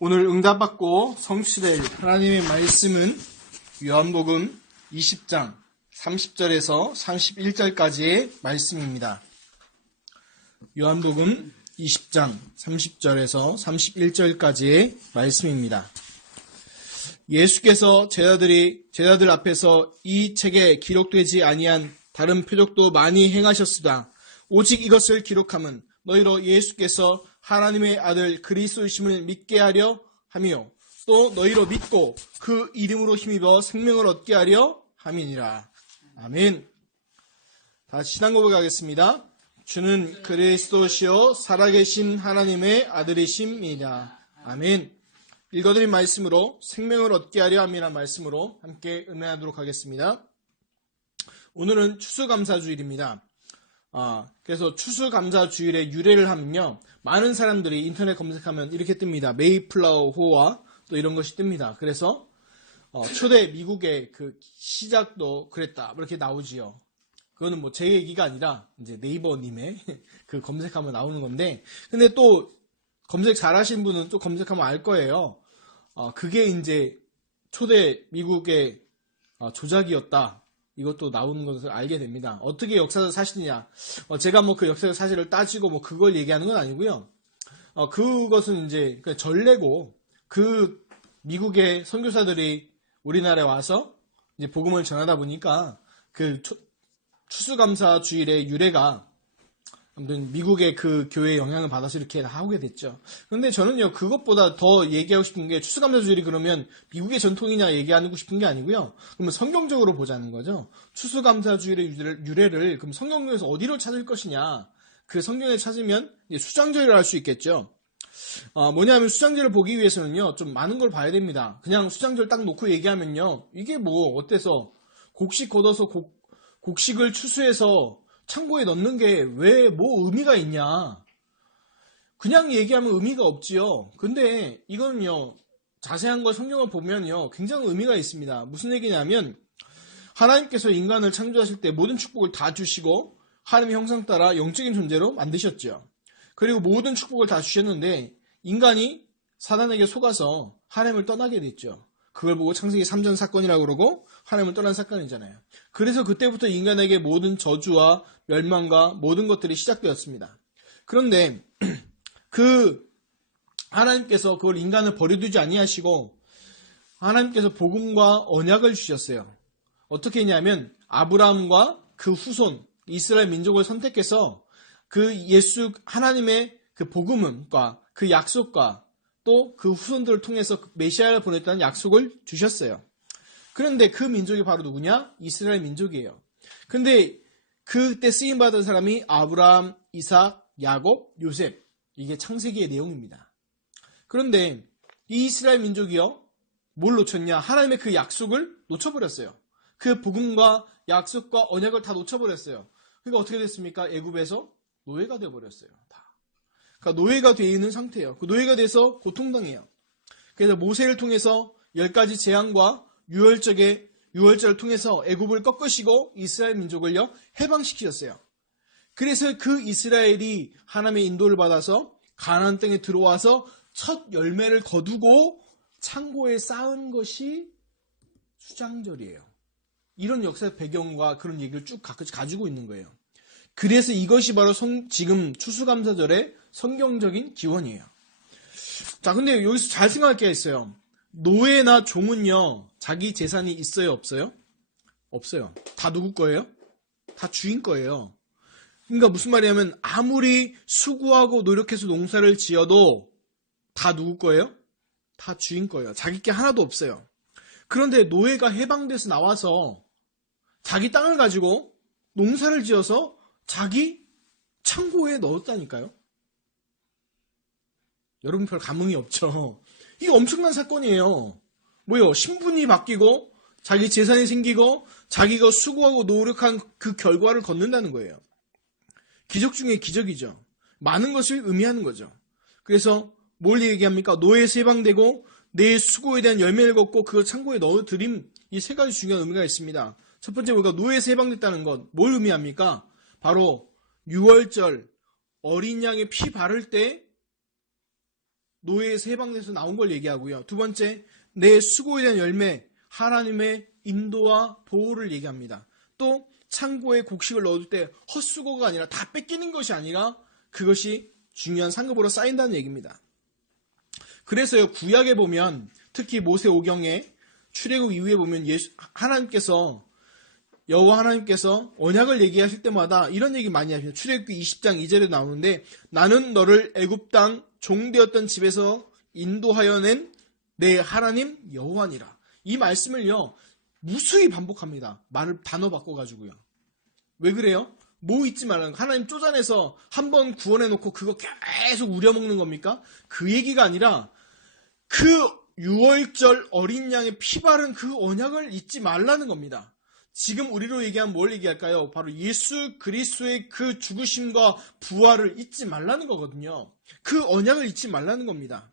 오늘 응답받고 성취될 하나님의 말씀은 요한복음 20장 30절에서 31절까지의 말씀입니다. 요한복음 20장 30절에서 31절까지의 말씀입니다. 예수께서 제자들 앞에서 이 책에 기록되지 아니한 다른 표적도 많이 행하셨으나 오직 이것을 기록함은 너희로 예수께서 하나님의 아들 그리스도이심을 믿게 하려 함이요 또 너희로 믿고 그 이름으로 힘입어 생명을 얻게 하려 함이니라. 아멘. 다시 신앙 고백하겠습니다. 주는 그리스도시요 살아계신 하나님의 아들이심이다. 아멘. 읽어드린 말씀으로 생명을 얻게 하려 함이라는 말씀으로 함께 은혜하도록 하겠습니다. 오늘은 추수감사주일입니다. 그래서 추수감사주일의 유래를 하면요, 많은 사람들이 인터넷 검색하면 이렇게 뜹니다. 메이플라워 호와 또 이런 것이 뜹니다. 그래서 초대 미국의 그 시작도 그랬다 이렇게 나오지요. 그거는 뭐 제 얘기가 아니라 이제 네이버님의 그 검색하면 나오는 건데, 근데 또 검색 잘하신 분은 또 검색하면 알 거예요. 그게 이제 초대 미국의 조작이었다. 이것도 나오는 것을 알게 됩니다. 어떻게 역사적 사실이냐? 제가 뭐 그 역사적 사실을 따지고 뭐 그걸 얘기하는 건 아니고요. 그것은 이제 전례고, 그 미국의 선교사들이 우리나라에 와서 이제 복음을 전하다 보니까 그 추수감사 주일의 유래가 아무튼 미국의 그 교회의 영향을 받아서 이렇게 하게 됐죠. 그런데 저는요, 그것보다 더 얘기하고 싶은 게, 추수감사주일이 그러면 미국의 전통이냐 얘기하고 싶은 게 아니고요. 그러면 성경적으로 보자는 거죠. 추수감사주일의 유래를 그럼 성경에서 어디로 찾을 것이냐. 그 성경에 찾으면 수장절을 알 수 있겠죠. 뭐냐면 수장절을 보기 위해서는요, 좀 많은 걸 봐야 됩니다. 그냥 수장절 딱 놓고 얘기하면요, 이게 뭐 어때서 곡식 걷어서 곡식을 추수해서 창고에 넣는 게 왜 뭐 의미가 있냐. 그냥 얘기하면 의미가 없지요. 근데 이거는요, 자세한 걸 성경을 보면요, 굉장히 의미가 있습니다. 무슨 얘기냐면, 하나님께서 인간을 창조하실 때 모든 축복을 다 주시고 하나님의 형상 따라 영적인 존재로 만드셨죠. 그리고 모든 축복을 다 주셨는데 인간이 사단에게 속아서 하나님을 떠나게 됐죠. 그걸 보고 창세기 3전 사건이라고 그러고 하나님을 떠난 사건이잖아요. 그래서 그때부터 인간에게 모든 저주와 멸망과 모든 것들이 시작되었습니다. 그런데 그 하나님께서 그걸 인간을 버려두지 아니하시고 하나님께서 복음과 언약을 주셨어요. 어떻게 했냐면 아브라함과 그 후손 이스라엘 민족을 선택해서 그 하나님의 그 복음과 그 약속과 또 그 후손들을 통해서 메시아를 보냈다는 약속을 주셨어요. 그런데 그 민족이 바로 누구냐? 이스라엘 민족이에요. 근데 그때 쓰임받은 사람이 아브라함, 이삭, 야곱, 요셉. 이게 창세기의 내용입니다. 그런데 이 이스라엘 민족이요, 뭘 놓쳤냐? 하나님의 그 약속을 놓쳐버렸어요. 그 복음과 약속과 언약을 다 놓쳐버렸어요. 그러니까 어떻게 됐습니까? 애굽에서 노예가 되어버렸어요. 그러니까 노예가 되어 있는 상태예요. 그 노예가 돼서 고통당해요. 그래서 모세를 통해서 10가지 재앙과 유월절을 통해서 애굽을 꺾으시고 이스라엘 민족을요, 해방시키셨어요. 그래서 그 이스라엘이 하나님의 인도를 받아서 가나안 땅에 들어와서 첫 열매를 거두고 창고에 쌓은 것이 수장절이에요. 이런 역사의 배경과 그런 얘기를 쭉 가지고 있는 거예요. 그래서 이것이 바로 지금 추수감사절의 성경적인 기원이에요. 자, 근데 여기서 잘 생각할 게 있어요. 노예나 종은요, 자기 재산이 있어요, 없어요? 없어요. 다 누구 거예요? 다 주인 거예요. 그러니까 무슨 말이냐면 아무리 수고하고 노력해서 농사를 지어도 다 누구 거예요? 다 주인 거예요. 자기 게 하나도 없어요. 그런데 노예가 해방돼서 나와서 자기 땅을 가지고 농사를 지어서 자기 창고에 넣었다니까요. 여러분 별 감흥이 없죠. 이게 엄청난 사건이에요. 뭐요? 신분이 바뀌고 자기 재산이 생기고 자기가 수고하고 노력한 그 결과를 걷는다는 거예요. 기적 중에 기적이죠. 많은 것을 의미하는 거죠. 그래서 뭘 얘기합니까? 노예에서 해방되고 내 수고에 대한 열매를 걷고 그 창고에 넣어드림, 이 세 가지 중요한 의미가 있습니다. 첫 번째, 우리가 노예에서 해방됐다는 것, 뭘 의미합니까? 바로 유월절 어린 양의 피 바를 때 노예에서 해방돼서 나온 걸 얘기하고요. 두 번째, 내 수고에 대한 열매, 하나님의 인도와 보호를 얘기합니다. 또 창고에 곡식을 넣을 때 헛수고가 아니라 다 뺏기는 것이 아니라 그것이 중요한 상급으로 쌓인다는 얘기입니다. 그래서요, 구약에 보면 특히 모세오경에 출애굽 이후에 보면 여호와 하나님께서 언약을 얘기하실 때마다 이런 얘기 많이 하십니다. 출애굽기 20장 2절에 나오는데 나는 너를 애굽 땅 종되었던 집에서 인도하여 낸 내 하나님 여호와니라. 이 말씀을요 무수히 반복합니다. 단어 바꿔가지고요. 왜 그래요? 뭐 잊지 말라는 거. 하나님 쪼잔해서 한번 구원해놓고 그거 계속 우려먹는 겁니까? 그 얘기가 아니라 그 6월절 어린 양의 피 바른 그 언약을 잊지 말라는 겁니다. 지금 우리로 얘기하면 뭘 얘기할까요? 바로 예수 그리스도의 그 죽으심과 부활을 잊지 말라는 거거든요. 그 언약을 잊지 말라는 겁니다.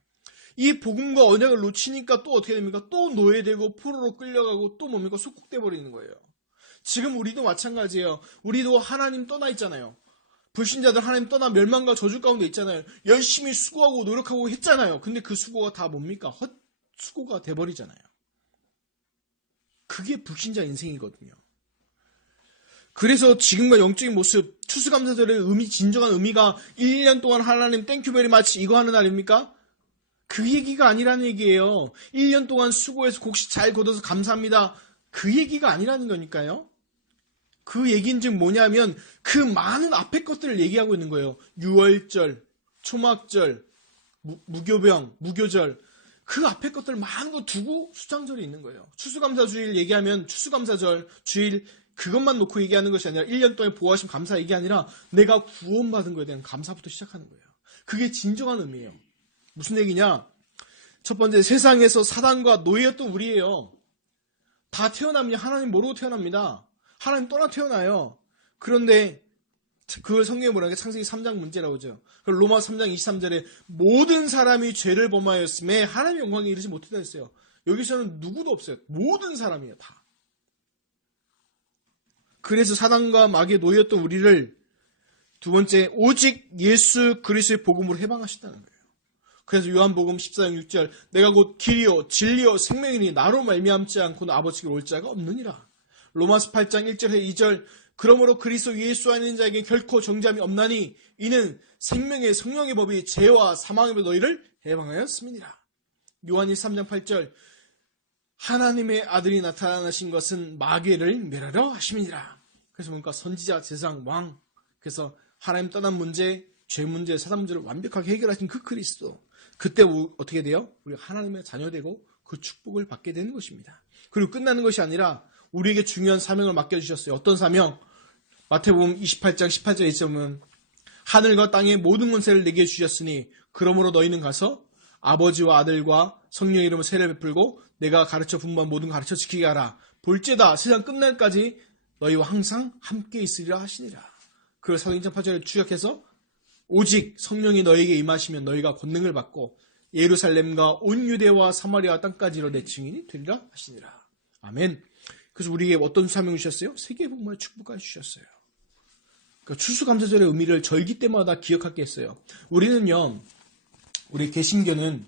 이 복음과 언약을 놓치니까 또 어떻게 됩니까? 또 노예되고 포로로 끌려가고 또 뭡니까? 속국돼 버리는 거예요. 지금 우리도 마찬가지예요. 우리도 하나님 떠나 있잖아요. 불신자들 하나님 떠나 멸망과 저주 가운데 있잖아요. 열심히 수고하고 노력하고 했잖아요. 근데 그 수고가 다 뭡니까? 헛수고가 돼버리잖아요. 그게 불신자 인생이거든요. 그래서 지금과 영적인 모습, 추수감사절의 진정한 의미가 1년 동안 하나님 땡큐베리 마치 이거 하는 날입니까? 그 얘기가 아니라는 얘기예요. 1년 동안 수고해서 곡식 잘 걷어서 감사합니다. 그 얘기가 아니라는 거니까요. 그 얘기는 지금 뭐냐면 그 많은 앞에 것들을 얘기하고 있는 거예요. 유월절, 초막절, 무교병, 무교절. 그 앞에 것들 많은 거 두고 수장절이 있는 거예요. 추수감사주일 얘기하면 추수감사절, 주일 그것만 놓고 얘기하는 것이 아니라 1년 동안 보호하심 감사 얘기 아니라 내가 구원받은 거에 대한 감사부터 시작하는 거예요. 그게 진정한 의미예요. 무슨 얘기냐? 첫 번째, 세상에서 사단과 노예였던 우리예요. 다 태어나면 하나님 모르고 태어납니다. 하나님 떠나 태어나요. 그런데 그걸 성경에 뭐라고 창세기 3장 문제라고 하죠. 로마 3장 23절에 모든 사람이 죄를 범하였음에 하나님의 영광에 이르지 못했다 했어요. 여기서는 누구도 없어요. 모든 사람이에요. 다. 그래서 사단과 마귀의 노예였던 우리를 두 번째, 오직 예수 그리스도의 복음으로 해방하셨다는 거예요. 그래서 요한복음 14장 6절 내가 곧 길이요 진리요 생명이니 나로 말미암지 않고는 아버지께 올 자가 없느니라. 로마서 8장 1절에 2절 그러므로 그리스도 예수 안에 있는 자에게 결코 정죄함이 없나니 이는 생명의 성령의 법이 죄와 사망의 법 너희를 해방하였음이니라. 요한 3장 8절 하나님의 아들이 나타나신 것은 마귀를 멸하려 하심이니라. 그래서 뭔가 선지자, 제사장, 왕. 그래서 하나님 떠난 문제, 죄 문제, 사단 문제를 완벽하게 해결하신 그 그리스도. 그때 어떻게 돼요? 우리가 하나님의 자녀되고 그 축복을 받게 되는 것입니다. 그리고 끝나는 것이 아니라 우리에게 중요한 사명을 맡겨주셨어요. 어떤 사명? 마태복음 28장 18절에 있으면 하늘과 땅의 모든 권세를 내게 주셨으니 그러므로 너희는 가서 아버지와 아들과 성령의 이름으로 세례를 베풀고 내가 가르쳐 분부한 모든 거 가르쳐 지키게 하라. 볼지다 세상 끝날까지 너희와 항상 함께 있으리라 하시니라. 그 사도행전 8절을 추격해서 오직 성령이 너희에게 임하시면 너희가 권능을 받고 예루살렘과 온 유대와 사마리아 땅까지로 내 증인이 되리라 하시니라. 아멘. 그래서 우리에게 어떤 사명을 주셨어요? 세계 복음을 축복까지 주셨어요. 그러니까 추수감사절의 의미를 절기 때마다 기억할 게 있어요. 우리는요, 우리 개신교는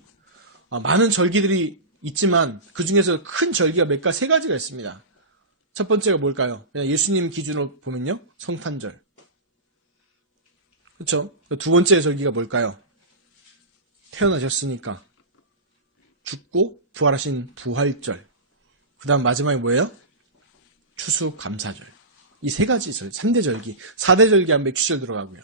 많은 절기들이 있지만 그 중에서 큰 절기가 세 가지가 있습니다. 첫 번째가 뭘까요? 그냥 예수님 기준으로 보면요, 성탄절. 그렇죠? 두 번째 절기가 뭘까요? 태어나셨으니까 죽고 부활하신 부활절. 그 다음 마지막에 뭐예요? 추수감사절. 이 세 가지 절, 3대 절기. 4대 절기 하면 맥주절 들어가고요.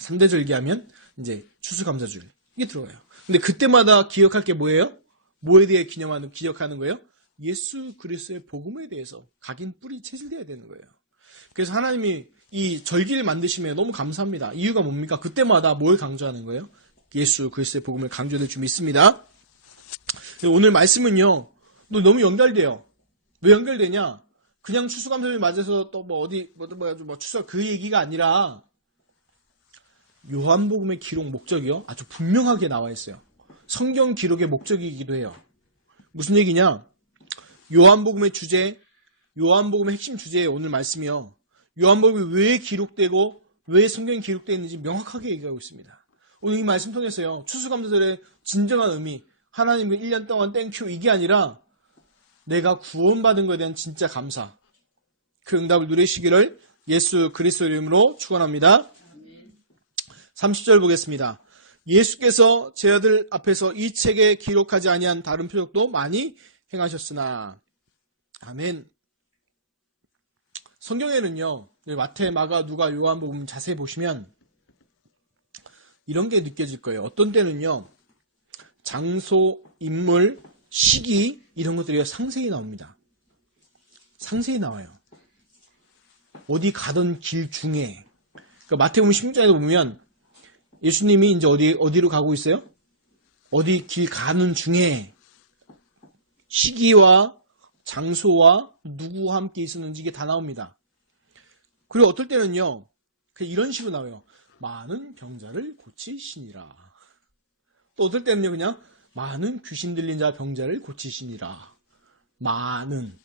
3대 절기 하면 이제 추수감사절. 이게 들어가요. 근데 그때마다 기억할 게 뭐예요? 뭐에 대해 기억하는 거예요? 예수 그리스도의 복음에 대해서 각인 뿌리 체질돼야 되는 거예요. 그래서 하나님이 이 절기를 만드시면 너무 감사합니다. 이유가 뭡니까? 그때마다 뭘 강조하는 거예요? 예수 그리스도의 복음을 강조될 줄 믿습니다. 오늘 말씀은요, 너무 연결돼요. 왜 연결되냐? 그냥 추수감사절 맞아서 또 추수 그 얘기가 아니라 요한복음의 기록 목적이요, 아주 분명하게 나와 있어요. 성경 기록의 목적이기도 해요. 무슨 얘기냐? 요한복음의 주제, 요한복음의 핵심 주제에 오늘 말씀이요. 요한복음이 왜 기록되고 왜 성경이 기록되어 있는지 명확하게 얘기하고 있습니다. 오늘 이 말씀 통해서요. 추수감사절의 진정한 의미, 하나님 1년 동안 땡큐 이게 아니라 내가 구원받은 것에 대한 진짜 감사, 그 응답을 누리시기를 예수 그리스도 이름으로 축원합니다. 30절 보겠습니다. 예수께서 제 아들 앞에서 이 책에 기록하지 아니한 다른 표적도 많이 행하셨으나. 아멘. 성경에는요, 마태, 마가, 누가, 요한복음 자세히 보시면 이런 게 느껴질 거예요. 어떤 때는요, 장소, 인물, 시기 이런 것들이 상세히 나옵니다. 상세히 나와요. 어디 가던 길 중에, 그러니까 마태복음 16장에도 보면 예수님이 이제 어디로 가고 있어요? 어디 길 가는 중에 시기와 장소와 누구와 함께 있었는지 이게 다 나옵니다. 그리고 어떨 때는요, 이런 식으로 나와요. 많은 병자를 고치시니라. 또 어떨 때는요, 그냥 많은 귀신 들린 자 병자를 고치시니라. 많은.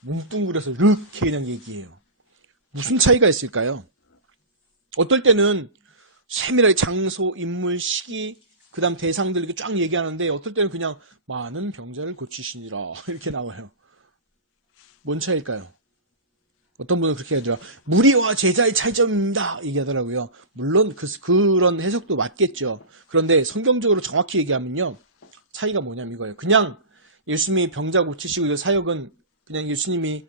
뭉뚱그려서 이렇게 그냥 얘기해요. 무슨 차이가 있을까요? 어떨 때는 세밀하게 장소, 인물, 시기, 그 다음 대상들 이렇게 쫙 얘기하는데 어떨 때는 그냥 많은 병자를 고치시니라 이렇게 나와요. 뭔 차이일까요? 어떤 분은 그렇게 하죠. 무리와 제자의 차이점입니다 얘기하더라고요. 물론 그런 해석도 맞겠죠. 그런데 성경적으로 정확히 얘기하면요, 차이가 뭐냐면 이거예요. 그냥 예수님이 병자 고치시고 이 사역은 그냥 예수님이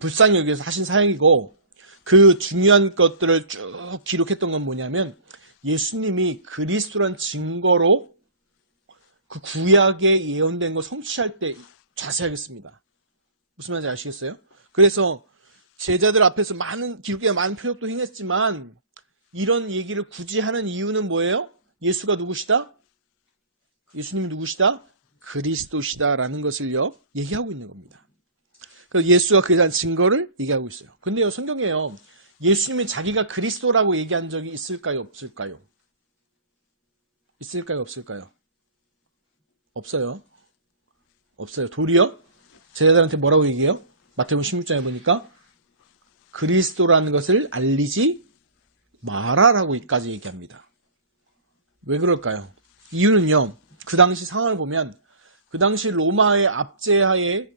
불쌍히 여기서 하신 사역이고, 그 중요한 것들을 쭉 기록했던 건 뭐냐면 예수님이 그리스도란 증거로 그 구약에 예언된 거 성취할 때 자세하게 씁니다. 무슨 말인지 아시겠어요? 그래서 제자들 앞에서 기록에 많은 표적도 행했지만 이런 얘기를 굳이 하는 이유는 뭐예요? 예수가 누구시다? 예수님이 누구시다? 그리스도시다라는 것을요 얘기하고 있는 겁니다. 그래서 예수가 그에 대한 증거를 얘기하고 있어요. 근데요, 성경에요, 예수님이 자기가 그리스도라고 얘기한 적이 있을까요? 없을까요? 있을까요? 없을까요? 없어요. 없어요. 도리어 제자들한테 뭐라고 얘기해요? 마태복음 16장에 보니까 그리스도라는 것을 알리지 마라라고까지 얘기합니다. 왜 그럴까요? 이유는요, 그 당시 상황을 보면 그 당시 로마의 압제하에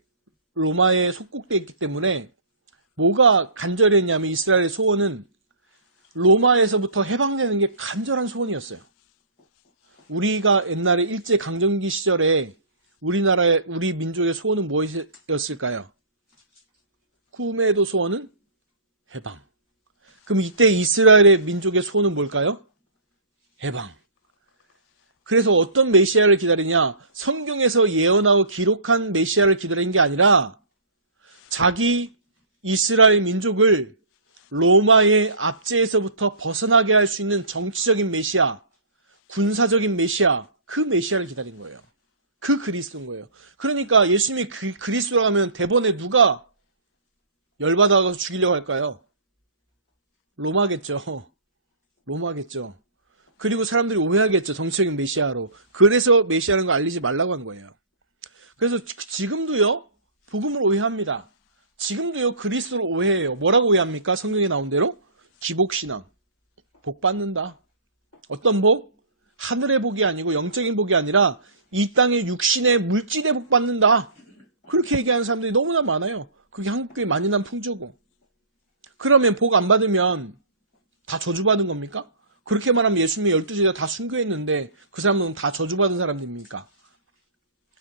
로마에 속국되어 있기 때문에 뭐가 간절했냐면 이스라엘의 소원은 로마에서부터 해방되는 게 간절한 소원이었어요. 우리가 옛날에 일제강점기 시절에 우리 민족의 소원은 무엇이었을까요? 꿈에도 소원은 해방. 그럼 이때 이스라엘의 민족의 소원은 뭘까요? 해방. 그래서 어떤 메시아를 기다리냐? 성경에서 예언하고 기록한 메시아를 기다리는 게 아니라 자기 이스라엘 민족을 로마의 압제에서부터 벗어나게 할 수 있는 정치적인 메시아, 군사적인 메시아, 그 메시아를 기다린 거예요. 그 그리스도인 거예요. 그러니까 예수님이 그리스도라고 하면 대번에 누가 열받아가서 죽이려고 할까요? 로마겠죠. 로마겠죠. 그리고 사람들이 오해하겠죠. 정치적인 메시아로. 그래서 메시아라는 걸 알리지 말라고 한 거예요. 그래서 지금도요, 복음을 오해합니다. 지금도요, 그리스도를 오해해요. 뭐라고 오해합니까? 성경에 나온 대로 기복신앙. 복 받는다. 어떤 복? 하늘의 복이 아니고 영적인 복이 아니라 이 땅의 육신의 물질의 복 받는다. 그렇게 얘기하는 사람들이 너무나 많아요. 그게 한국교회 만인한 풍조고. 그러면 복 안 받으면 다 저주받은 겁니까? 그렇게 말하면 예수님의 12제자 다 순교했는데 그 사람은 다 저주받은 사람들입니까?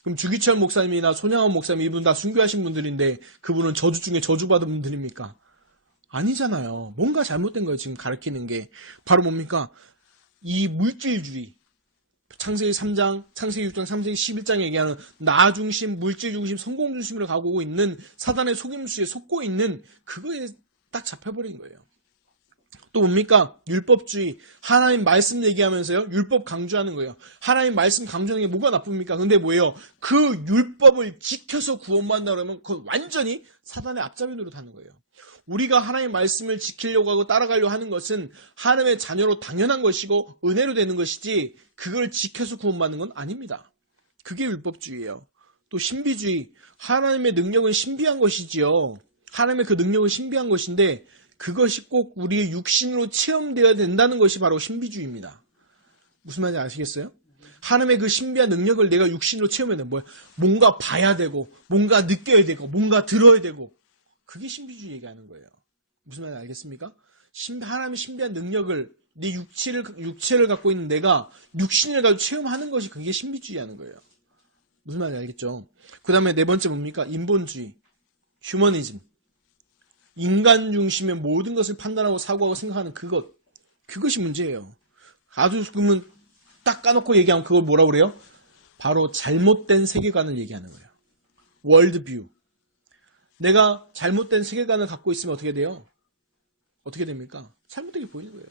그럼 주기철 목사님이나 손양원 목사님 이분 다 순교하신 분들인데 그분은 저주 중에 저주받은 분들입니까? 아니잖아요. 뭔가 잘못된 거예요. 지금 가르치는 게. 바로 뭡니까? 이 물질주의. 창세기 3장, 창세기 6장, 창세기 11장에 얘기하는 나 중심, 물질 중심, 성공 중심으로 가고 있는 사단의 속임수에 속고 있는 그거에 딱 잡혀버린 거예요. 또 뭡니까? 율법주의. 하나님 말씀 얘기하면서요, 율법 강조하는 거예요. 하나님 말씀 강조하는 게 뭐가 나쁩니까? 근데 뭐예요? 그 율법을 지켜서 구원받는다 그러면 그건 완전히 사단의 앞잡이 노릇하는 거예요. 우리가 하나님 말씀을 지키려고 하고 따라가려고 하는 것은 하나님의 자녀로 당연한 것이고 은혜로 되는 것이지 그걸 지켜서 구원받는 건 아닙니다. 그게 율법주의예요. 또 신비주의. 하나님의 능력은 신비한 것이지요. 하나님의 그 능력은 신비한 것인데 그것이 꼭 우리의 육신으로 체험되어야 된다는 것이 바로 신비주의입니다. 무슨 말인지 아시겠어요? 하나님의 그 신비한 능력을 내가 육신으로 체험해야 뭐야? 뭔가 봐야 되고, 뭔가 느껴야 되고, 뭔가 들어야 되고. 그게 신비주의 얘기하는 거예요. 무슨 말인지 알겠습니까? 하나님의 신비한 능력을 내 육체를 갖고 있는 내가 육신을 가지고 체험하는 것이 그게 신비주의 하는 거예요. 무슨 말인지 알겠죠? 그 다음에 네 번째 뭡니까? 인본주의, 휴머니즘. 인간 중심의 모든 것을 판단하고 사고하고 생각하는 그것이 문제예요. 아주 그러면 딱 까놓고 얘기하면 그걸 뭐라고 그래요? 바로 잘못된 세계관을 얘기하는 거예요. 월드뷰. 내가 잘못된 세계관을 갖고 있으면 어떻게 돼요? 어떻게 됩니까? 잘못되게 보이는 거예요.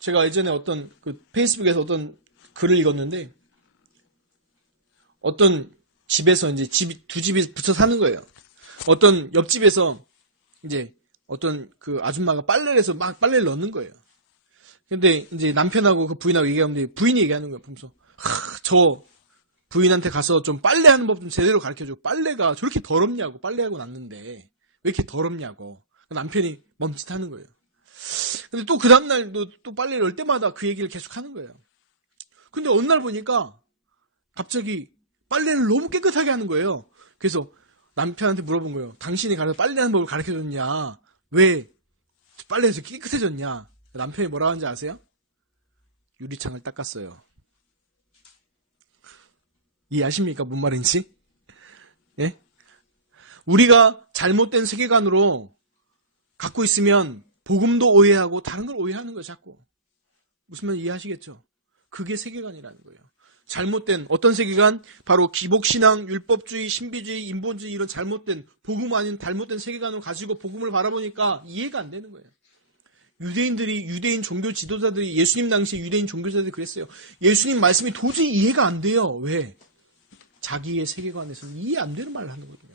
제가 예전에 어떤 페이스북에서 어떤 글을 읽었는데 어떤 집에서 이제 두 집이 붙어 사는 거예요. 어떤 옆집에서 이제 어떤 그 아줌마가 빨래를 해서 막 빨래를 넣는 거예요. 근데 이제 남편하고 그 부인하고 얘기하는데 부인이 얘기하는 거예요. 보면서 저 부인한테 가서 좀 빨래하는 법 좀 제대로 가르쳐줘. 빨래가 저렇게 더럽냐고. 빨래하고 났는데 왜 이렇게 더럽냐고. 남편이 멈칫하는 거예요. 근데 또 그 다음날 또 빨래를 넣을 때마다 그 얘기를 계속 하는 거예요. 근데 어느 날 보니까 갑자기 빨래를 너무 깨끗하게 하는 거예요. 그래서 남편한테 물어본 거예요. 당신이 가서 빨래하는 법을 가르쳐줬냐? 왜 빨래에서 깨끗해졌냐? 남편이 뭐라 하는지 아세요? 유리창을 닦았어요. 이해하십니까? 뭔 말인지? 예? 우리가 잘못된 세계관으로 갖고 있으면 복음도 오해하고 다른 걸 오해하는 거예요, 자꾸. 무슨 말 이해하시겠죠? 그게 세계관이라는 거예요. 잘못된 어떤 세계관? 바로 기복신앙, 율법주의, 신비주의, 인본주의 이런 잘못된 복음 아닌 잘못된 세계관을 가지고 복음을 바라보니까 이해가 안 되는 거예요. 유대인 종교 지도자들이 예수님 당시 유대인 종교자들이 그랬어요. 예수님 말씀이 도저히 이해가 안 돼요. 왜? 자기의 세계관에서는 이해 안 되는 말을 하는 거거든요.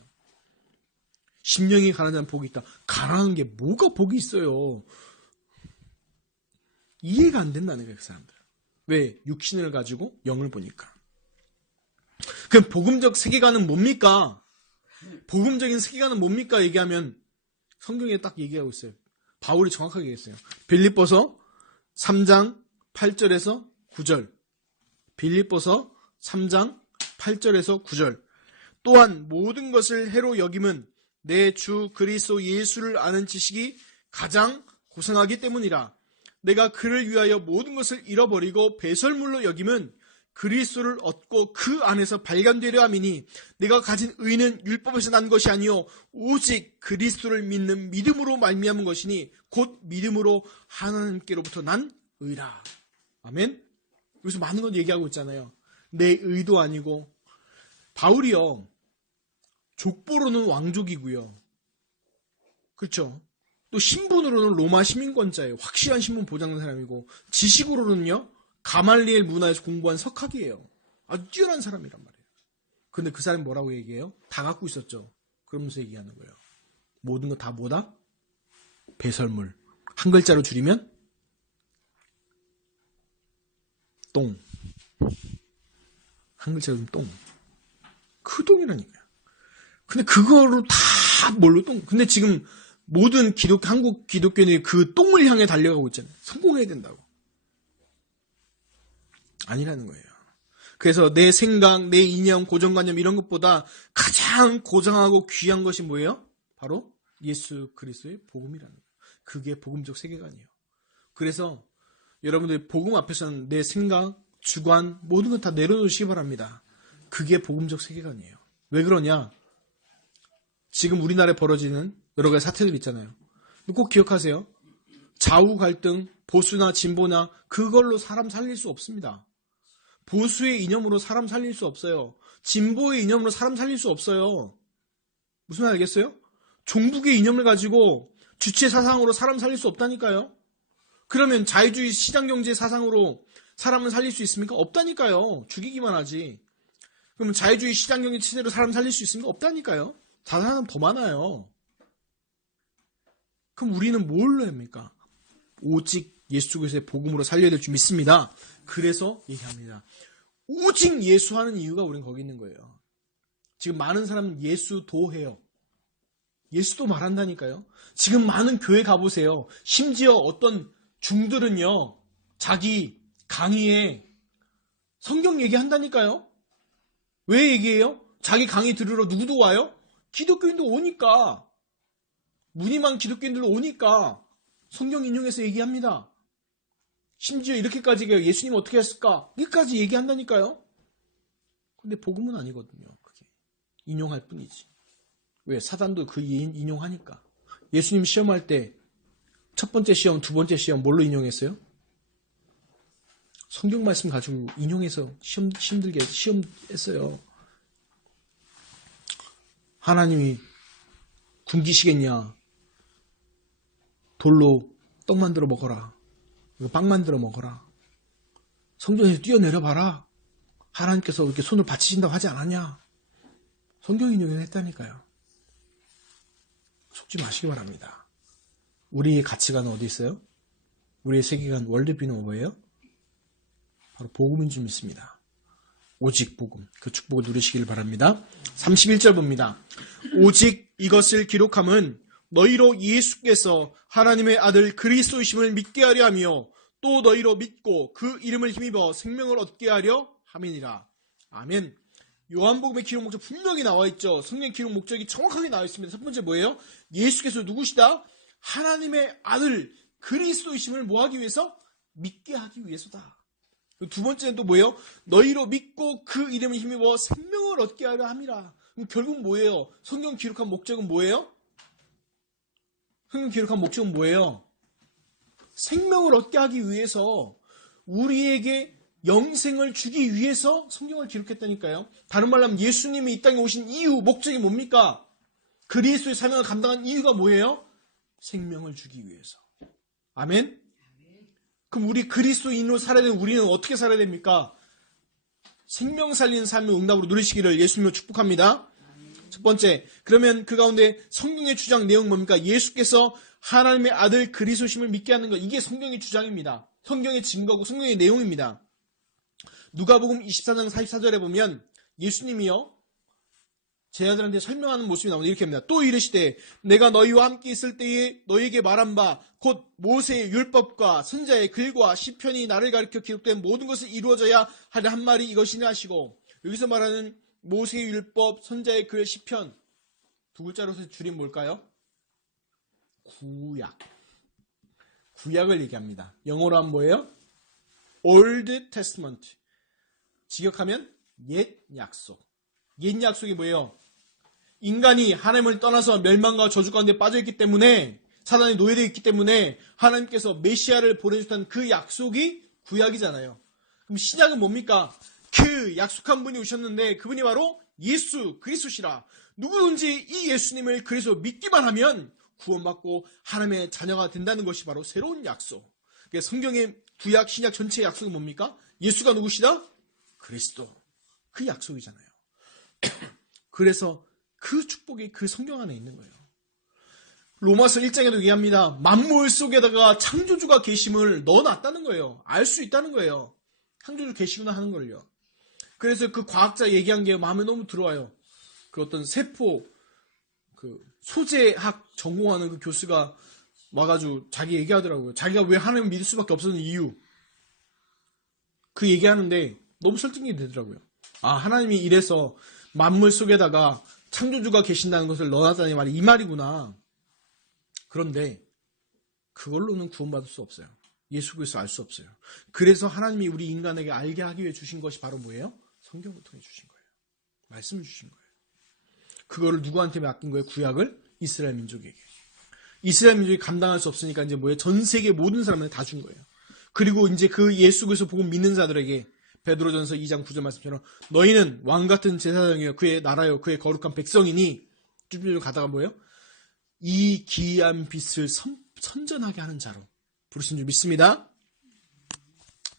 심령이 가난한 복이 있다. 가난한 게 뭐가 복이 있어요? 이해가 안 된다는 거예요, 그 사람들. 왜? 육신을 가지고 영을 보니까. 그럼 복음적 세계관은 뭡니까? 복음적인 세계관은 뭡니까? 얘기하면 성경에 딱 얘기하고 있어요. 바울이 정확하게 얘기했어요. 빌립보서 3장 8절에서 9절. 빌립보서 3장 8절에서 9절. 또한 모든 것을 해로 여김은 내 주 그리스도 예수를 아는 지식이 가장 고상하기 때문이라. 내가 그를 위하여 모든 것을 잃어버리고 배설물로 여김은 그리스도를 얻고 그 안에서 발견되려 함이니 내가 가진 의는 율법에서 난 것이 아니요 오직 그리스도를 믿는 믿음으로 말미암은 것이니 곧 믿음으로 하나님께로부터 난 의라. 아멘. 여기서 많은 건 얘기하고 있잖아요. 내 의도 아니고 바울이요. 족보로는 왕족이고요. 그렇죠. 또 신분으로는 로마 시민권자예요. 확실한 신분 보장된 사람이고 지식으로는요. 가말리엘 문화에서 공부한 석학이에요. 아주 뛰어난 사람이란 말이에요. 근데 그 사람이 뭐라고 얘기해요? 다 갖고 있었죠. 그러면서 얘기하는 거예요. 모든 거 다 뭐다? 배설물. 한 글자로 줄이면 똥. 한 글자로 줄이면 똥. 그 똥이라니까요. 근데 그거로 다 뭘로 똥. 근데 지금 모든 한국 기독교인들이 그 똥을 향해 달려가고 있잖아요. 성공해야 된다고. 아니라는 거예요. 그래서 내 생각, 내 이념, 고정관념 이런 것보다 가장 고상하고 귀한 것이 뭐예요? 바로 예수 그리스도의 복음이라는 거예요. 그게 복음적 세계관이에요. 그래서 여러분들이 복음 앞에서는 내 생각, 주관 모든 것 다 내려놓으시기 바랍니다. 그게 복음적 세계관이에요. 왜 그러냐? 지금 우리나라에 벌어지는 여러 가지 사태들 있잖아요. 꼭 기억하세요. 좌우 갈등, 보수나 진보나 그걸로 사람 살릴 수 없습니다. 보수의 이념으로 사람 살릴 수 없어요. 진보의 이념으로 사람 살릴 수 없어요. 무슨 말 알겠어요? 종북의 이념을 가지고 주체 사상으로 사람 살릴 수 없다니까요. 그러면 자유주의 시장경제 사상으로 사람을 살릴 수 있습니까? 없다니까요. 죽이기만 하지. 그러면 자유주의 시장경제 체제로 사람 살릴 수 있습니까? 없다니까요. 다른 사람 더 많아요. 그럼 우리는 뭘로 합니까? 오직 예수 그리스도의 복음으로 살려야 될 줄 믿습니다. 그래서 얘기합니다. 오직 예수하는 이유가 우린 거기 있는 거예요. 지금 많은 사람은 예수도 해요. 예수도 말한다니까요. 지금 많은 교회 가보세요. 심지어 어떤 중들은요. 자기 강의에 성경 얘기한다니까요. 왜 얘기해요? 자기 강의 들으러 누구도 와요? 기독교인도 오니까. 무늬만 기독교인들로 오니까 성경 인용해서 얘기합니다. 심지어 이렇게까지 얘기해요. 예수님 어떻게 했을까? 여기까지 얘기한다니까요. 근데 복음은 아니거든요. 그게 인용할 뿐이지. 왜? 사단도 그 인용하니까. 예수님 시험할 때 첫 번째 시험, 두 번째 시험 뭘로 인용했어요? 성경 말씀 가지고 인용해서 힘들게 시험했어요. 하나님이 굶기시겠냐? 돌로 떡 만들어 먹어라. 빵 만들어 먹어라. 성전에서 뛰어내려 봐라. 하나님께서 이렇게 손을 받치신다고 하지 않았냐? 성경 인용을 했다니까요. 속지 마시기 바랍니다. 우리의 가치관은 어디 있어요? 우리의 세계관, 월드뷰는 뭐예요? 바로 복음인 줄 믿습니다. 오직 복음, 그 축복을 누리시길 바랍니다. 31절 봅니다. 오직 이것을 기록함은 너희로 예수께서 하나님의 아들 그리스도이심을 믿게 하려 하며 또 너희로 믿고 그 이름을 힘입어 생명을 얻게 하려 함이니라. 아멘. 요한복음의 기록 목적 분명히 나와 있죠. 성경 기록 목적이 정확하게 나와 있습니다. 첫 번째 뭐예요? 예수께서 누구시다? 하나님의 아들 그리스도이심을 뭐하기 위해서? 믿게 하기 위해서다. 두 번째는 또 뭐예요? 너희로 믿고 그 이름을 힘입어 생명을 얻게 하려 함이라. 그럼 결국 뭐예요? 성경 기록한 목적은 뭐예요? 성경 기록한 목적은 뭐예요? 생명을 얻게 하기 위해서, 우리에게 영생을 주기 위해서 성경을 기록했다니까요. 다른 말로 하면 예수님이 이 땅에 오신 이유, 목적이 뭡니까? 그리스도의 사명을 감당한 이유가 뭐예요? 생명을 주기 위해서. 아멘? 그럼 우리 그리스도인으로 살아야 되는 우리는 어떻게 살아야 됩니까? 생명 살리는 삶의 응답으로 누리시기를 예수님으로 축복합니다. 첫 번째, 그러면 그 가운데 성경의 주장 내용은 뭡니까? 예수께서 하나님의 아들 그리스도심을 믿게 하는 것. 이게 성경의 주장입니다. 성경의 증거고 성경의 내용입니다. 누가복음 24장 44절에 보면 예수님이요, 제자들한테 설명하는 모습이 나오는데 이렇게 합니다. 또 이르시되 내가 너희와 함께 있을 때에 너희에게 말한 바 곧 모세의 율법과 선지자의 글과 시편이 나를 가리켜 기록된 모든 것을 이루어져야 하려 한 말이 이것이니 하시고, 여기서 말하는 모세의 율법, 선지자의 글, 시편 두 글자로서 줄인 뭘까요? 구약. 구약을 얘기합니다. 영어로 하면 뭐예요? Old Testament. 직역하면 옛 약속. 옛 약속이 뭐예요? 인간이 하나님을 떠나서 멸망과 저주 가운데 빠져있기 때문에, 사단이 노예되어 있기 때문에 하나님께서 메시아를 보내주셨다는 그 약속이 구약이잖아요. 그럼 신약은 뭡니까? 그 약속한 분이 오셨는데 그분이 바로 예수 그리스도시라. 누구든지 이 예수님을 그리스도 믿기만 하면 구원받고 하나님의 자녀가 된다는 것이 바로 새로운 약속. 그러니까 성경의 구약 신약 전체의 약속은 뭡니까? 예수가 누구시다? 그리스도. 그 약속이잖아요. 그래서 그 축복이 그 성경 안에 있는 거예요. 로마서 1장에도 얘기합니다. 만물 속에다가 창조주가 계심을 넣어놨다는 거예요. 알 수 있다는 거예요. 창조주 계시구나 하는 걸요. 그래서 그 과학자 얘기한 게 마음에 너무 들어와요. 그 어떤 세포, 그 소재학 전공하는 그 교수가 와가지고 자기 얘기하더라고요. 자기가 왜 하나님을 믿을 수밖에 없었는 이유. 그 얘기하는데 너무 설득이 되더라고요. 아, 하나님이 이래서 만물 속에다가 창조주가 계신다는 것을 넣어놨다는 말이 이 말이구나. 그런데 그걸로는 구원받을 수 없어요. 예수 그리스도 알 수 없어요. 그래서 하나님이 우리 인간에게 알게 하기 위해 주신 것이 바로 뭐예요? 성경을 통해 주신 거예요. 말씀을 주신 거예요. 그거를 누구한테 맡긴 거예요? 구약을? 이스라엘 민족에게. 이스라엘 민족이 감당할 수 없으니까 이제 뭐예요? 전 세계 모든 사람한테 다 준 거예요. 그리고 이제 그 예수 그리스도 복음 믿는 자들에게 베드로전서 2장 9절 말씀처럼 너희는 왕 같은 제사장이요 그의 나라요 그의 거룩한 백성이니 쭉쭉 가다가 뭐예요? 이 기이한 빛을 선전하게 하는 자로 부르신 줄 믿습니다.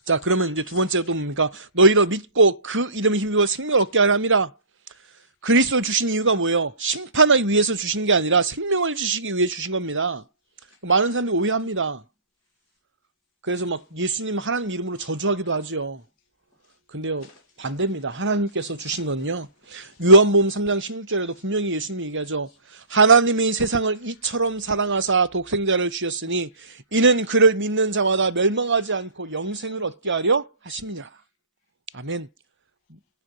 자, 그러면 이제 두 번째로 또 뭡니까? 너희로 믿고 그 이름을 힘입어 생명을 얻게 하려 함이라. 그리스도를 주신 이유가 뭐예요? 심판하기 위해서 주신 게 아니라 생명을 주시기 위해 주신 겁니다. 많은 사람들이 오해합니다. 그래서 막 예수님 하나님 이름으로 저주하기도 하죠. 근데요, 반대입니다. 하나님께서 주신 건요, 요한복음 3장 16절에도 분명히 예수님이 얘기하죠. 하나님이 세상을 이처럼 사랑하사 독생자를 주셨으니 이는 그를 믿는 자마다 멸망하지 않고 영생을 얻게 하려 하심이라. 아멘.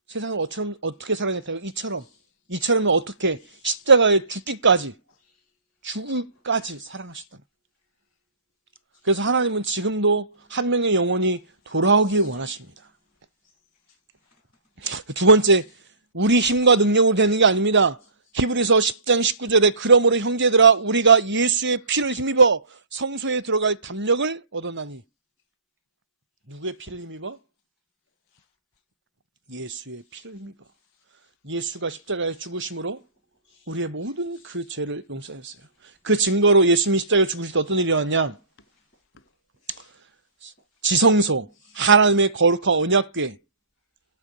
세상을 어떻게 사랑했다고? 이처럼 어떻게 십자가에 죽기까지 사랑하셨다는 거예요. 그래서 하나님은 지금도 한 명의 영혼이 돌아오길 원하십니다. 두 번째, 우리 힘과 능력으로 되는 게 아닙니다. 히브리서 10장 19절에 그러므로 형제들아 우리가 예수의 피를 힘입어 성소에 들어갈 담력을 얻었나니. 누구의 피를 힘입어? 예수의 피를 힘입어. 예수가 십자가에 죽으심으로 우리의 모든 그 죄를 용서하셨어요. 그 증거로 예수님이 십자가에 죽으실 때 어떤 일이 왔냐? 지성소, 하나님의 거룩한 언약궤,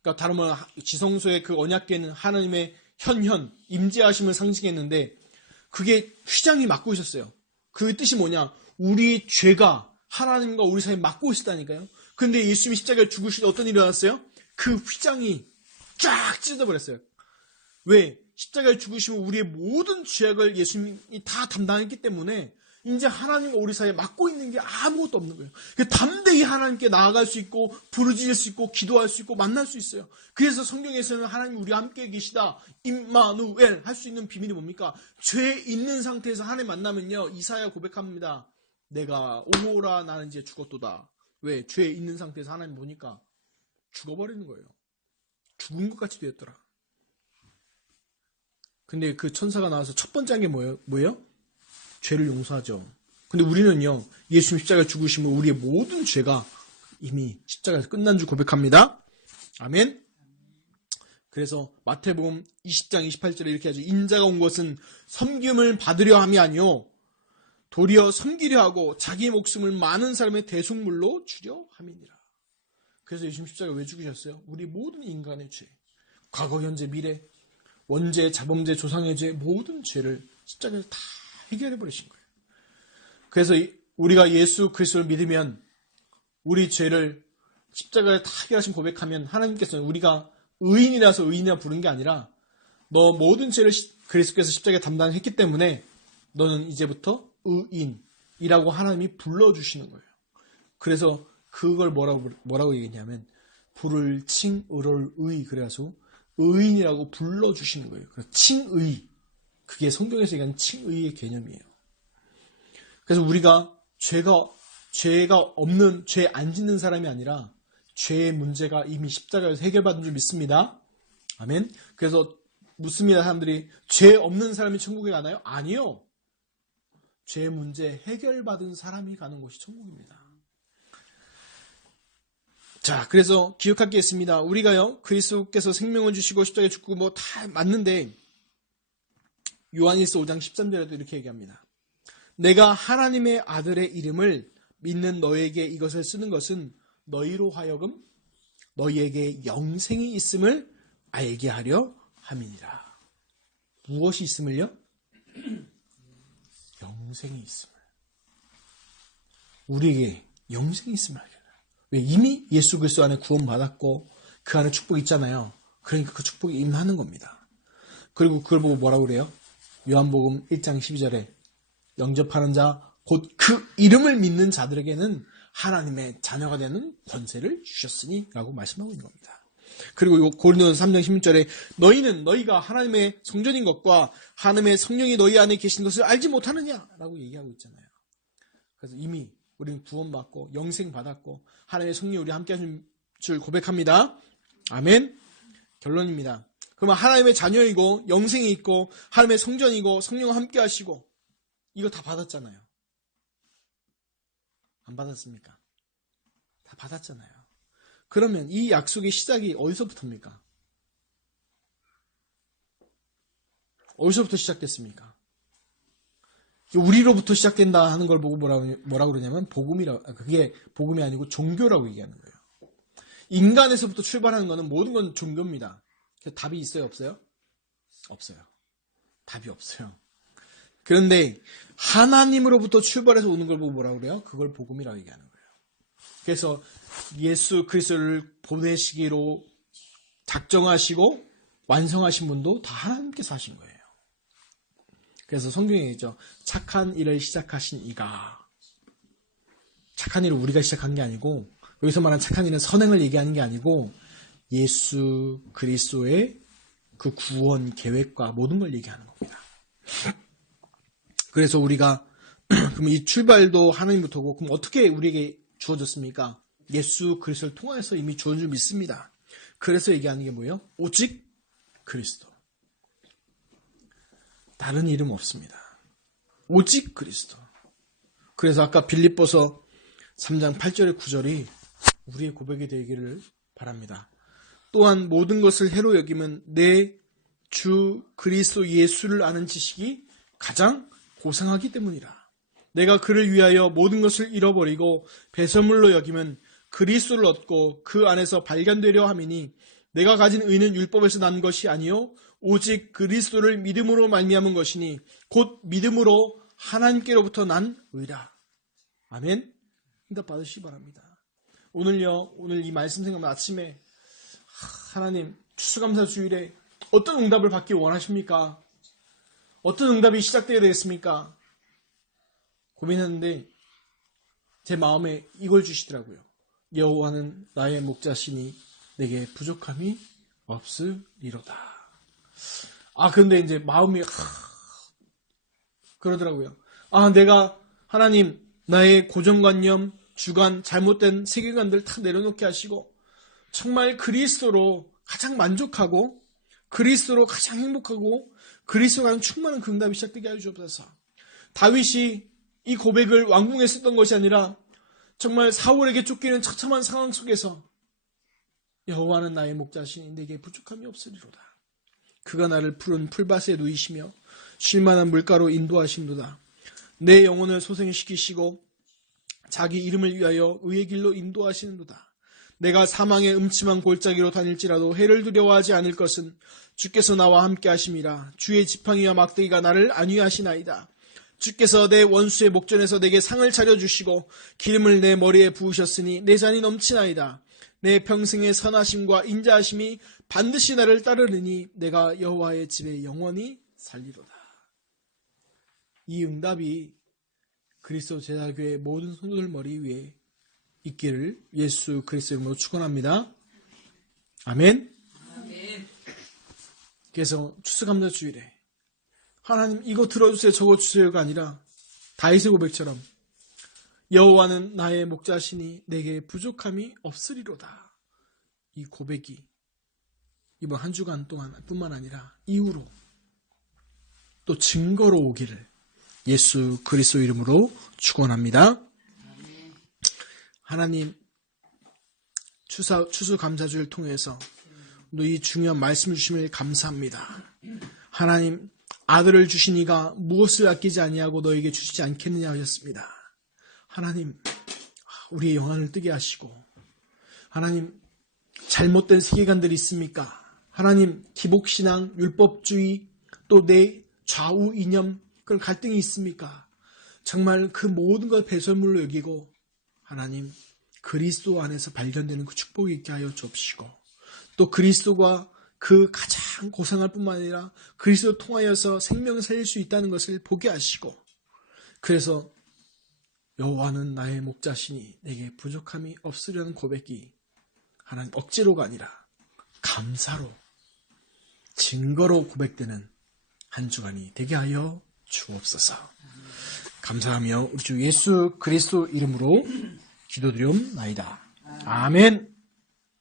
그러니까 다른 말로 지성소의 그 언약궤는 하나님의 임재하심을 상징했는데 그게 휘장이 막고 있었어요. 그 뜻이 뭐냐? 우리 죄가 하나님과 우리 사이에 막고 있었다니까요. 근데 예수님이 십자가에 죽으실 때 어떤 일이 일어났어요? 그 휘장이 쫙 찢어버렸어요. 왜? 십자가에 죽으시면 우리의 모든 죄악을 예수님이 다 담당했기 때문에 이제 하나님과 우리 사이에 막고 있는 게 아무것도 없는 거예요. 담대히 하나님께 나아갈 수 있고 부르짖을 수 있고 기도할 수 있고 만날 수 있어요. 그래서 성경에서는 하나님이 우리와 함께 계시다 임마누엘 할 수 있는 비밀이 뭡니까? 죄 있는 상태에서 하나님 만나면요, 이사야 고백합니다. 내가 오호라 나는 이제 죽었도다. 왜? 죄 있는 상태에서 하나님 보니까 죽어버리는 거예요. 죽은 것 같이 되었더라. 근데 그 천사가 나와서 첫 번째 한 게 뭐예요? 죄를 용서하죠. 근데 우리는요, 예수님 십자가에 죽으시면 우리의 모든 죄가 이미 십자가에서 끝난 줄 고백합니다. 아멘. 그래서 마태복음 20장 28절에 이렇게 하죠. 인자가 온 것은 섬김을 받으려 함이 아니요 도리어 섬기려 하고 자기 목숨을 많은 사람의 대속물로 주려 함이니라. 그래서 예수님 십자가에 왜 죽으셨어요? 우리 모든 인간의 죄, 과거, 현재, 미래, 원죄, 자범죄, 조상의 죄, 모든 죄를 십자가에서 다 해결해 버리신 거예요. 그래서 우리가 예수 그리스도를 믿으면 우리 죄를 십자가에 다 해결하신 고백하면 하나님께서는 우리가 의인이라서 의인이라 부른 게 아니라 너 모든 죄를 그리스도께서 십자가에 담당했기 때문에 너는 이제부터 의인이라고 하나님이 불러주시는 거예요. 그래서 그걸 뭐라고 얘기했냐면 불을 칭 의를 의, 그래서 의인이라고 불러주시는 거예요. 그래서 칭의, 그게 성경에서 얘기하는 칭의의 개념이에요. 그래서 우리가 죄가 없는, 죄 안 짓는 사람이 아니라 죄의 문제가 이미 십자가에서 해결받은 줄 믿습니다. 아멘. 그래서 묻습니다. 사람들이 죄 없는 사람이 천국에 가나요? 아니요. 죄 문제 해결받은 사람이 가는 곳이 천국입니다. 자, 그래서 기억할 게 있습니다. 우리가요, 그리스도께서 생명을 주시고 십자가에 죽고 뭐 다 맞는데 요한일서 5장 13절에도 이렇게 얘기합니다. 내가 하나님의 아들의 이름을 믿는 너에게 이것을 쓰는 것은 너희로 하여금 너희에게 영생이 있음을 알게 하려 함이니라. 무엇이 있음을요? 영생이 있음을. 우리에게 영생이 있음을 알게. 왜? 이미 예수 그리스도 안에 구원받았고 그 안에 축복이 있잖아요. 그러니까 그 축복이 임하는 겁니다. 그리고 그걸 보고 뭐라고 그래요? 요한복음 1장 12절에 영접하는 자 곧 그 이름을 믿는 자들에게는 하나님의 자녀가 되는 권세를 주셨으니 라고 말씀하고 있는 겁니다. 그리고 고린도서 3장 16절에 너희는 너희가 하나님의 성전인 것과 하나님의 성령이 너희 안에 계신 것을 알지 못하느냐 라고 얘기하고 있잖아요. 그래서 이미 우리는 구원받고 영생 받았고 하나님의 성령이 우리 함께 하신 줄 고백합니다. 아멘. 결론입니다. 그러면 하나님의 자녀이고 영생이 있고 하나님의 성전이고 성령과 함께 하시고 이거 다 받았잖아요. 안 받았습니까? 다 받았잖아요. 그러면 이 약속의 시작이 어디서부터입니까? 어디서부터 시작됐습니까? 우리로부터 시작된다 하는 걸 보고 뭐라고 그러냐면 그게 복음이 아니고 종교라고 얘기하는 거예요. 인간에서부터 출발하는 거는 모든 건 종교입니다. 답이 있어요, 없어요? 없어요. 답이 없어요. 그런데 하나님으로부터 출발해서 오는 걸 보고 뭐라고 그래요? 그걸 복음이라고 얘기하는 거예요. 그래서 예수 그리스도를 보내시기로 작정하시고 완성하신 분도 다 하나님께서 하신 거예요. 그래서 성경에 있죠. 착한 일을 시작하신 이가. 착한 일을 우리가 시작한 게 아니고 여기서 말하는 착한 일은 선행을 얘기하는 게 아니고 예수 그리스도의 그 구원 계획과 모든 걸 얘기하는 겁니다. 그래서 우리가 그럼 이 출발도 하나님부터고, 그럼 어떻게 우리에게 주어졌습니까? 예수 그리스도를 통해서 이미 주어진 줄 믿습니다. 그래서 얘기하는 게 뭐예요? 오직 그리스도. 다른 이름 없습니다. 오직 그리스도. 그래서 아까 빌립보서 3장 8절의 9절이 우리의 고백이 되기를 바랍니다. 또한 모든 것을 해로 여기면 내 주 그리스도 예수를 아는 지식이 가장 고상하기 때문이라. 내가 그를 위하여 모든 것을 잃어버리고 배설물로 여기면 그리스도를 얻고 그 안에서 발견되려 함이니 내가 가진 의는 율법에서 난 것이 아니요 오직 그리스도를 믿음으로 말미암은 것이니 곧 믿음으로 하나님께로부터 난 의라. 아멘. 응답 받으시기 바랍니다. 오늘 이 말씀 생각하면 아침에 하나님 추수감사 주일에 어떤 응답을 받기 원하십니까? 어떤 응답이 시작되어야 되겠습니까? 고민했는데 제 마음에 이걸 주시더라고요. 여호와는 나의 목자시니 내게 부족함이 없으리로다. 근데 이제 마음이 그러더라고요. 내가 하나님 나의 고정관념, 주관, 잘못된 세계관들 다 내려놓게 하시고 정말 그리스도로 가장 만족하고 그리스도로 가장 행복하고 그리스도가 가장 충만한 그 응답이 시작되게 하여 주옵소서. 다윗이 이 고백을 왕궁에 썼던 것이 아니라 정말 사울에게 쫓기는 처참한 상황 속에서 여호와는 나의 목자시니 내게 부족함이 없으리로다. 그가 나를 푸른 풀밭에 누이시며 쉴만한 물가로 인도하신도다. 내 영혼을 소생시키시고 자기 이름을 위하여 의의 길로 인도하시는도다. 내가 사망의 음침한 골짜기로 다닐지라도 해를 두려워하지 않을 것은 주께서 나와 함께 하심이라. 주의 지팡이와 막대기가 나를 안위하시나이다. 주께서 내 원수의 목전에서 내게 상을 차려주시고 기름을 내 머리에 부으셨으니 내 잔이 넘치나이다. 내 평생의 선하심과 인자하심이 반드시 나를 따르느니 내가 여호와의 집에 영원히 살리로다. 이 응답이 그리스도 제자교회 모든 성도들 머리 위에 있기를 예수 그리스도의 이름으로 축원합니다. 아멘. 그래서 추수감사 주일에 하나님 이거 들어주세요 저거 주세요가 아니라 다윗의 고백처럼 여호와는 나의 목자시니 내게 부족함이 없으리로다. 이 고백이 이번 한 주간 동안 뿐만 아니라 이후로 또 증거로 오기를 예수 그리스도 이름으로 축원합니다. 하나님 추수감사주를 통해서 이 중요한 말씀을 주심을 감사합니다. 하나님 아들을 주신 이가 무엇을 아끼지 아니하고 너에게 주시지 않겠느냐 하셨습니다. 하나님 우리의 영안을 뜨게 하시고 하나님 잘못된 세계관들이 있습니까? 하나님 기복신앙, 율법주의 또 내 좌우 이념 그런 갈등이 있습니까? 정말 그 모든 걸 배설물로 여기고 하나님 그리스도 안에서 발견되는 그 축복이 있게 하여 주옵시고 또 그리스도가 그 가장 고상할 뿐만 아니라 그리스도 통하여서 생명을 살릴 수 있다는 것을 보게 하시고 그래서 여호와는 나의 목자시니 내게 부족함이 없으려는 고백이 하나님 억지로가 아니라 감사로 증거로 고백되는 한 주간이 되게 하여 주옵소서. 감사하며 우리 주 예수 그리스도 이름으로 기도드리옵나이다. 아멘.